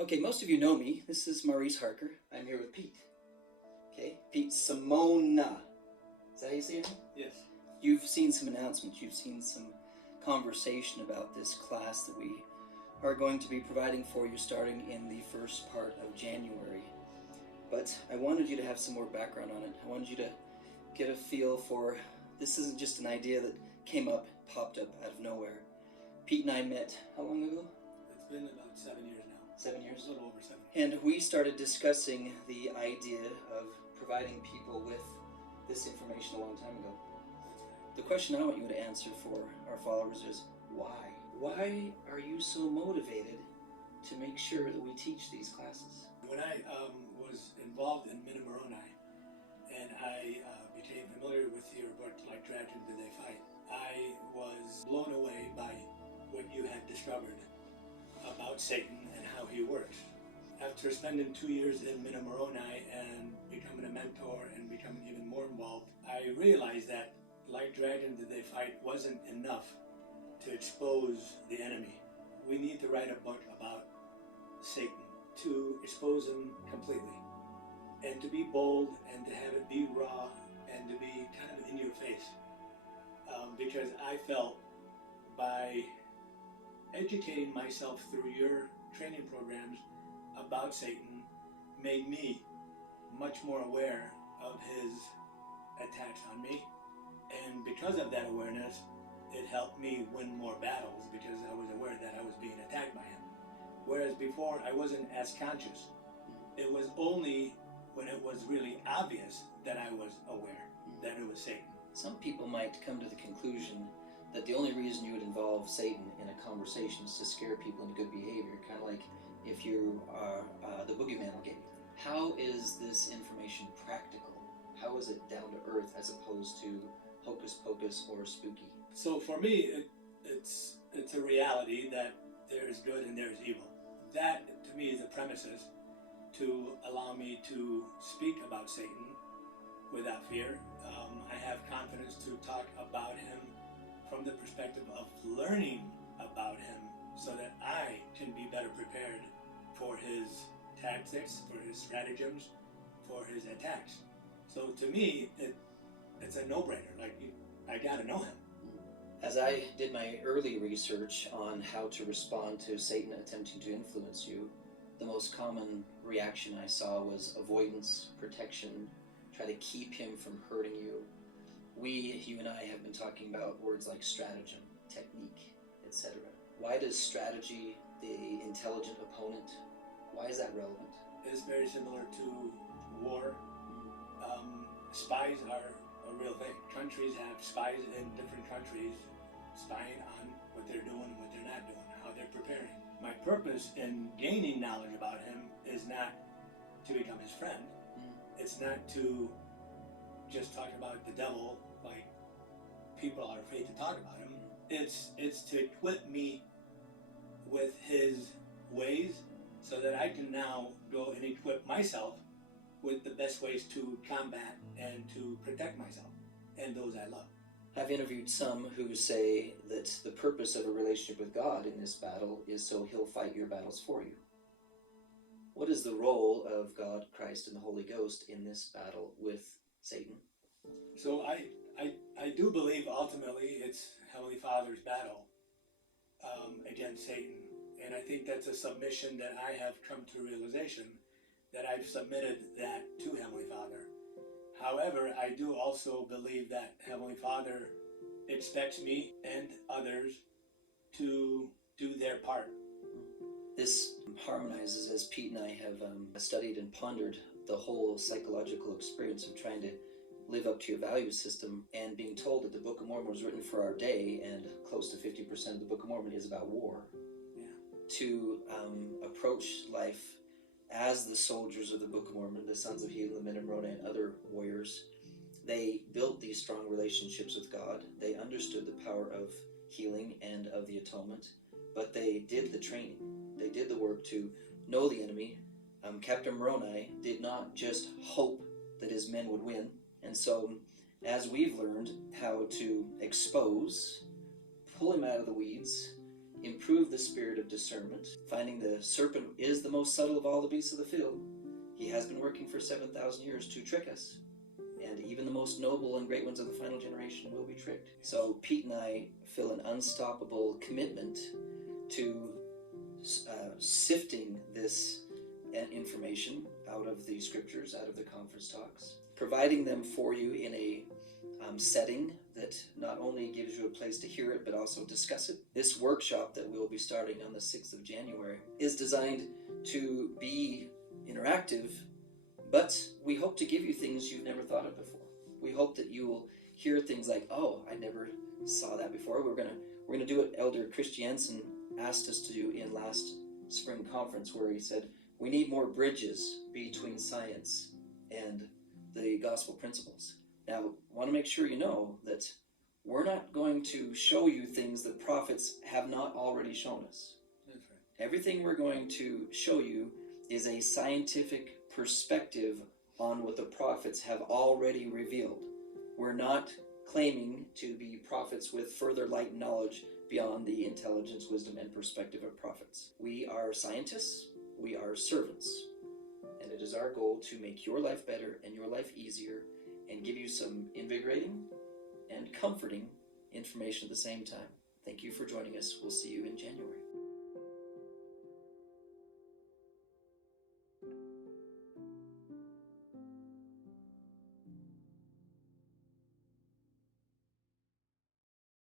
Okay, most of you know me. This is Maurice Harker. I'm here with Pete. Okay, Pete Simona. Is that how you say it? Yes. You've seen some announcements. You've seen some conversation about this class that we are going to be providing for you starting in the first part of January. But I wanted you to have some more background on it. I wanted you to get a feel for this isn't just an idea that came up, popped up out of nowhere. Pete and I met how long ago? It's been about 7 years now. 7 years? A little over 7 years. And we started discussing the idea of providing people with this information a long time ago. That's right. The question I want you to answer for our followers is why? Why are you so motivated to make sure that we teach these classes? When I was involved in Minamoroni and I became familiar with your book, Like Dragons Do They Fight, I was blown away by what you had discovered about Satan and how he works. After spending 2 years in Minamoroni and becoming a mentor and becoming even more involved, I realized that Like Dragons Do They Fight wasn't enough to expose the enemy. We need to write a book about Satan, to expose him completely, and to be bold and to have it be raw and to be kind of in your face. Because I felt by educating myself through your training programs about Satan made me much more aware of his attacks on me. And because of that awareness, it helped me win more battles because I was aware that I was being attacked by him. Whereas before, I wasn't as conscious. It was only when it was really obvious that I was aware that it was Satan. Some people might come to the conclusion that the only reason you would involve Satan in a conversation is to scare people into good behavior, kind of like if you are the boogeyman will get you. How is this information practical? How is it down to earth as opposed to hocus pocus or spooky? So for me, it's a reality that there is good and there is evil. That, to me, is the premises to allow me to speak about Satan without fear. I have confidence to talk about him from the perspective of learning about him so that I can be better prepared for his tactics, for his stratagems, for his attacks. So to me, it's a no-brainer. Like, I gotta know him. As I did my early research on how to respond to Satan attempting to influence you, the most common reaction I saw was avoidance, protection, try to keep him from hurting you. You and I have been talking about words like stratagem, technique, etc. Why does strategy, the intelligent opponent, why is that relevant? It's very similar to war. Spies are a real thing. Countries have spies in different countries spying on what they're doing, what they're not doing, how they're preparing. My purpose in gaining knowledge about him is not to become his friend. It's not to just talk about the devil like people are afraid to talk about him. It's to equip me with his ways so that I can now go and equip myself with the best ways to combat and to protect myself and those I love. I've interviewed some who say that the purpose of a relationship with God in this battle is so he'll fight your battles for you. What is the role of God, Christ, and the Holy Ghost in this battle with Satan? So I do believe ultimately it's Heavenly Father's battle against Satan. And I think that's a submission that I have come to realization that I've submitted that to Heavenly Father. However, I do also believe that Heavenly Father expects me and others to do their part. This harmonizes as Pete and I have studied and pondered the whole psychological experience of trying to live up to your value system and being told that the Book of Mormon was written for our day and close to 50% of the Book of Mormon is about war. Yeah. To approach life as the soldiers of the Book of Mormon, the Sons of Helaman, the Minamoroni, and other warriors, they built these strong relationships with God. They understood the power of healing and of the atonement, but they did the training. They did the work to know the enemy. Captain Moroni did not just hope that his men would win. And so, as we've learned how to expose, pull him out of the weeds, improve the spirit of discernment, finding the serpent is the most subtle of all the beasts of the field. He has been working for 7,000 years to trick us. And even the most noble and great ones of the final generation will be tricked. So Pete and I feel an unstoppable commitment to sifting this information out of the scriptures, out of the conference talks, providing them for you in a setting that not only gives you a place to hear it, but also discuss it. This workshop that we'll be starting on the 6th of January is designed to be interactive, but we hope to give you things you've never thought of before. We hope that you will hear things like, oh, I never saw that before. We're gonna do what Elder Christiansen asked us to do in last spring conference, where he said, we need more bridges between science and the gospel principles. Now, I want to make sure you know that we're not going to show you things that prophets have not already shown us. That's right. Everything we're going to show you is a scientific perspective on what the prophets have already revealed. We're not claiming to be prophets with further light and knowledge beyond the intelligence, wisdom, and perspective of prophets. We are scientists, we are servants, and it is our goal to make your life better and your life easier and give you some invigorating and comforting information at the same time. Thank you for joining us. We'll see you in January.